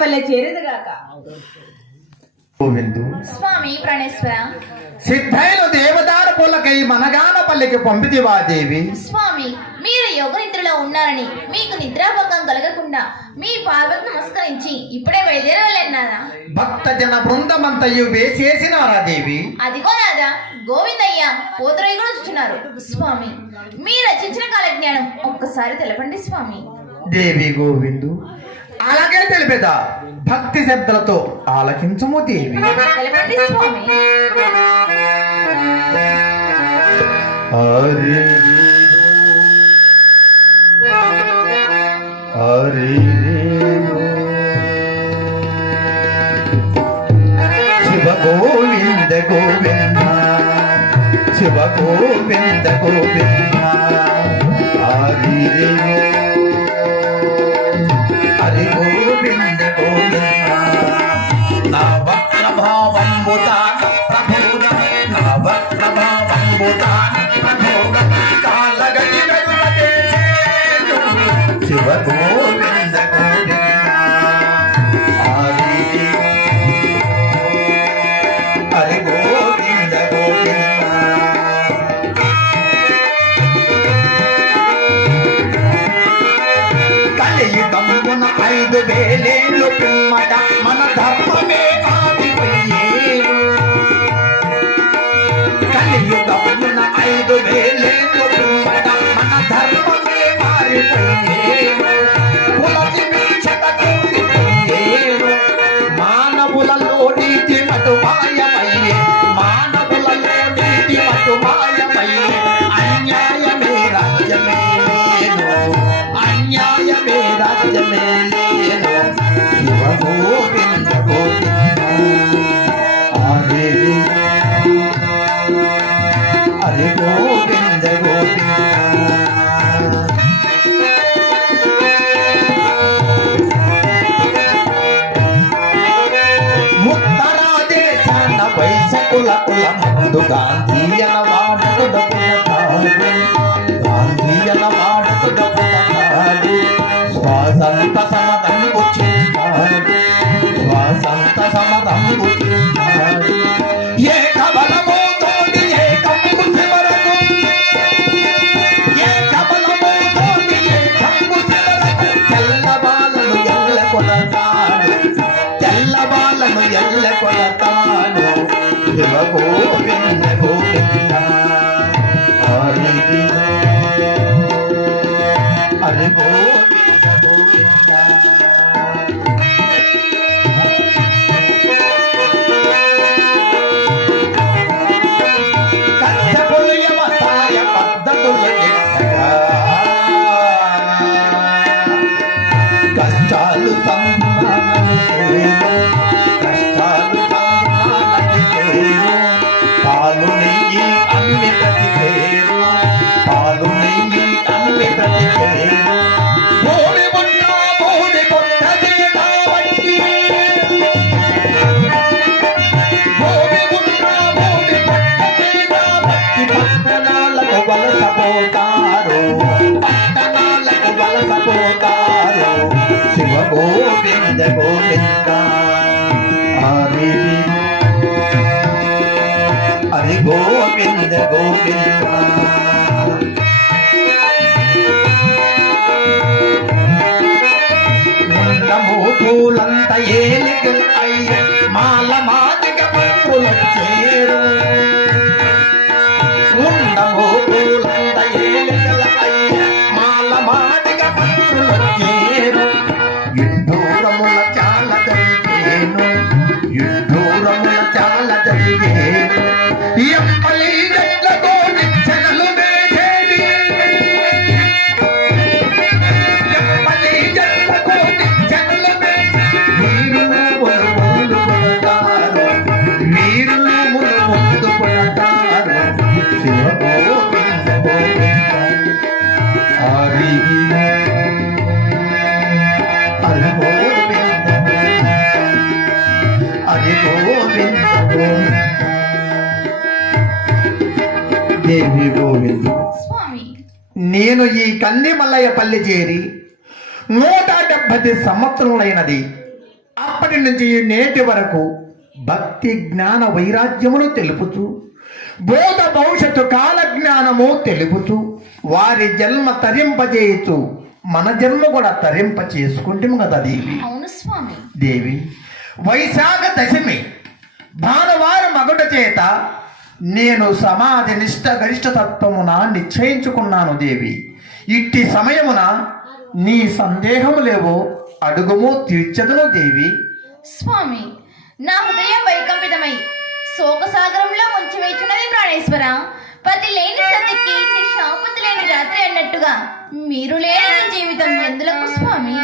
పల్లె చేరేదిగాక గోవిందు. స్వామి ప్రాణేశ్వర. సిద్ధైన దేవదారు పొలకై మనగాన పల్లికి పంపితివా దేవి? స్వామి మీరు యోగ నిద్రలో ఉన్నారని మీకు నిద్రాభంగం కలగకుండా మీ పార్వతి నమస్కరించి ఇప్పుడే బయలుదేరాలన్నారా భక్త జన బృందమంతయు వేసేసినారా దేవి? అదిగో నాదా గోవిందయ్య పోతరయ్య చూస్తున్నారు స్వామి మీ రచించిన కాలజ్ఞానం ఒక్కసారి తెలపండి స్వామి. దేవి గోవిందు అలాగే తెలిపేదా? భక్తి శ్రద్ధలతో ఆలకించము దేవి. హరి హరి శివ గోవింద గోవింద శివ గోవింద గోవింద హరి హరి ఐదు వేలేళ్ళు పిమ్మట మన ధర్మమే ఆగిపోయేను కలియుగమున ఐదు వేలేళ్ళు పిమ్మట మన ధర్మమే మారిపోయేరు కులతి వీక్షత మానవులలో నీతి మటు మాయమయ్యే మానవులలో నీతి మటు మాయమయ్యే అన్యాయమే రాజ్యమే అన్యాయమే రాజ్యమే లేను ఎల్ల శివ గోవింద గోవింద. హరి హరి గోవింద గోవింద గోవింద. హరి హరి గోవింద గోవింద ముండము పూలంత ఏలిక 越越。దేవి గోవింద స్వామి. నేను ఈ కంది మల్లయ్య పల్లి చేరి నూట డెబ్బై సంవత్సరములైనది. అప్పటి నుంచి నేటి వరకు భక్తి జ్ఞాన వైరాగ్యమును తెలుపుతూ బోధ భవిష్యత్తు కాల జ్ఞానము తెలుపుతూ వారి జన్మ తరింపజేయచ్చు మన జన్మ కూడా తరింప చేసుకుంటాము కదా దేవి. అవును స్వామి. దేవి వైశాఖ దశమి. భానువారం మగుట చేత నేను సమాధి నిష్ట గరిష్ట తత్వమున నిశ్చయించుకున్నాను దేవి. ఇట్టి సమయమున నీ సందేహము లేవో అడుగుము తీర్చదును దేవి. స్వామి నా హృదయం వైకంపితమై శోకసాగరంలో ముంచి వేచున్నది ప్రాణేశ్వర. పతి లేని సతికి శాపతి లేని రాత్రి అన్నట్టుగా మీరు లేని జీవితం ఎందులకు స్వామి?